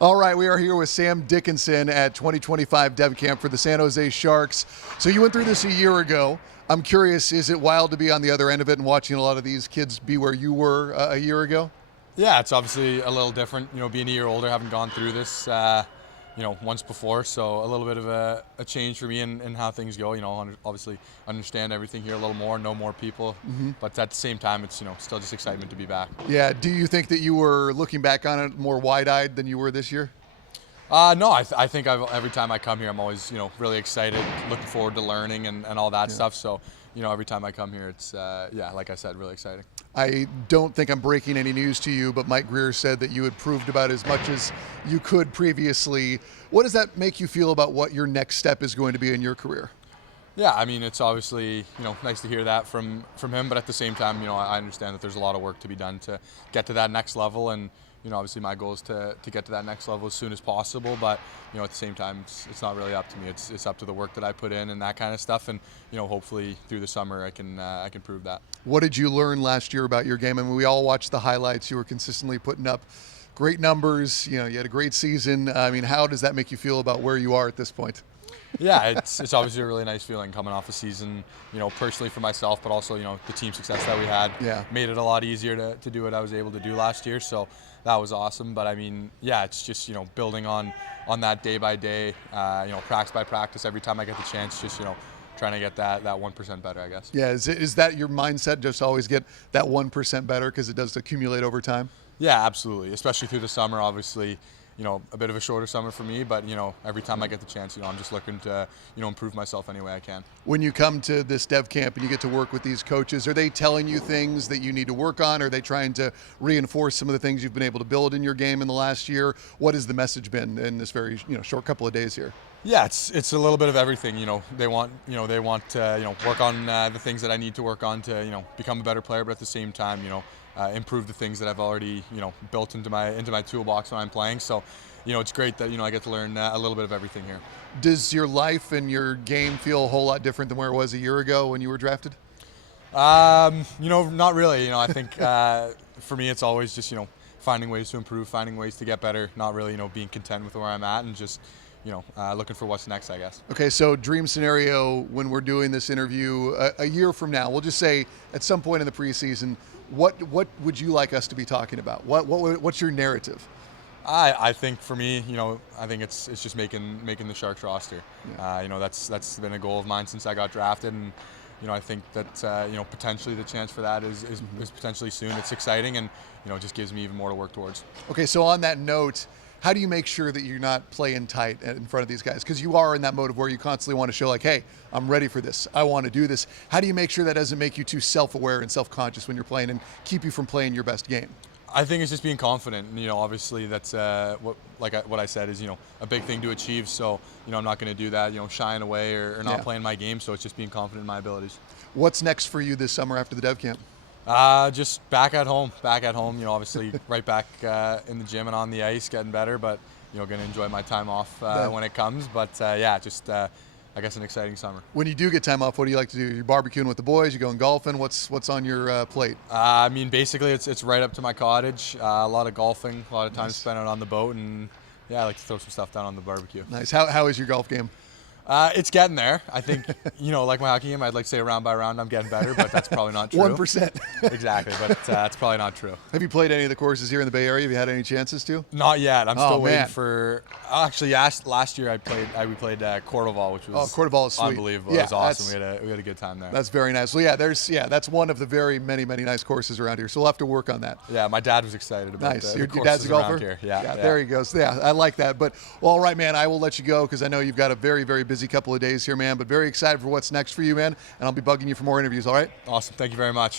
All right, we are here with Sam Dickinson at 2025 Dev Camp for the San Jose Sharks. So you went through this a year ago. I'm curious, is it wild to be on the other end of it and watching a lot of these kids be where you were a year ago? Yeah, it's obviously a little different, being a year older, haven't gone through this, once before, so a little bit of a change for me in how things go, obviously understand everything here a little more, know more people, but at the same time, it's, still just excitement to be back. Yeah, do you think that you were looking back on it more wide-eyed than you were this year? No, I think every time I come here, I'm always, really excited, looking forward to learning and all that stuff, so, every time I come here, it's, like I said, really exciting. I don't think I'm breaking any news to you, but Mike Greer said that you had proved about as much as you could previously. What does that make you feel about what your next step is going to be in your career? Yeah, I mean, it's obviously, nice to hear that from him, but at the same time, I understand that there's a lot of work to be done to get to that next level, and, obviously my goal is to get to that next level as soon as possible, but, at the same time, it's not really up to me. It's up to the work that I put in and that kind of stuff, and, hopefully through the summer I can prove that. What did you learn last year about your game? I mean, we all watched the highlights. You were consistently putting up great numbers. You had a great season. I mean, how does that make you feel about where you are at this point? Yeah, it's obviously a really nice feeling coming off a season, personally for myself, but also, the team success that we had made it a lot easier to do what I was able to do last year. So that was awesome. But I mean, yeah, it's just, building on that day by day, practice by practice, every time I get the chance, just, trying to get that 1% better, I guess. Yeah, is that your mindset, just always get that 1% better because it does accumulate over time? Yeah, absolutely, especially through the summer, obviously. A bit of a shorter summer for me, but, every time I get the chance, I'm just looking to, improve myself any way I can. When you come to this dev camp and you get to work with these coaches, are they telling you things that you need to work on? Are they trying to reinforce some of the things you've been able to build in your game in the last year? What has the message been in this very, short couple of days here? Yeah, it's a little bit of everything. They want to work on the things that I need to work on to become a better player, but at the same time improve the things that I've already built into my toolbox when I'm playing. So it's great that I get to learn a little bit of everything here. Does your life and your game feel a whole lot different than where it was a year ago when you were drafted? Not really. I think for me it's always just finding ways to improve, finding ways to get better. Not really being content with where I'm at and just looking for what's next, I guess. Okay, so dream scenario when we're doing this interview a year from now, we'll just say at some point in the preseason, what would you like us to be talking about? What's your narrative? I think for me, I think it's just making the Sharks roster. Yeah. That's been a goal of mine since I got drafted, and I think that potentially the chance for that is potentially soon. It's exciting, and it just gives me even more to work towards. Okay, so on that note, how do you make sure that you're not playing tight in front of these guys? Because you are in that mode of where you constantly want to show like, hey, I'm ready for this. I want to do this. How do you make sure that doesn't make you too self-aware and self-conscious when you're playing and keep you from playing your best game? I think it's just being confident. Obviously that's what I said is, a big thing to achieve. So, I'm not going to do that, shying away or not playing my game. So it's just being confident in my abilities. What's next for you this summer after the dev camp? Just back at home, obviously right back in the gym and on the ice, getting better, but, going to enjoy my time off when it comes. But just I guess an exciting summer. When you do get time off, what do you like to do? You're barbecuing with the boys, you're going golfing, what's on your plate? I mean, basically it's right up to my cottage, a lot of golfing, a lot of time spent out on the boat, and I like to throw some stuff down on the barbecue. Nice. How is your golf game? It's getting there. I think, like my hockey game, I'd like to say round by round I'm getting better, but that's probably not true. 1%. Exactly, but that's probably not true. Have you played any of the courses here in the Bay Area? Have you had any chances to? Not yet. I'm still waiting for. Actually, last year we played Cordoval, which was Cordoval is sweet. Unbelievable. It was awesome. We had a good time there. That's very nice. Well, that's one of the very many nice courses around here. So we'll have to work on that. Yeah, my dad was excited about nice. the Your courses dad's a golfer? around here. Yeah. There he goes. Yeah, I like that. But all right, man, I will let you go because I know you've got a very, very busy couple of days here, man. But very excited for what's next for you, man. And I'll be bugging you for more interviews. All right. Awesome. Thank you very much.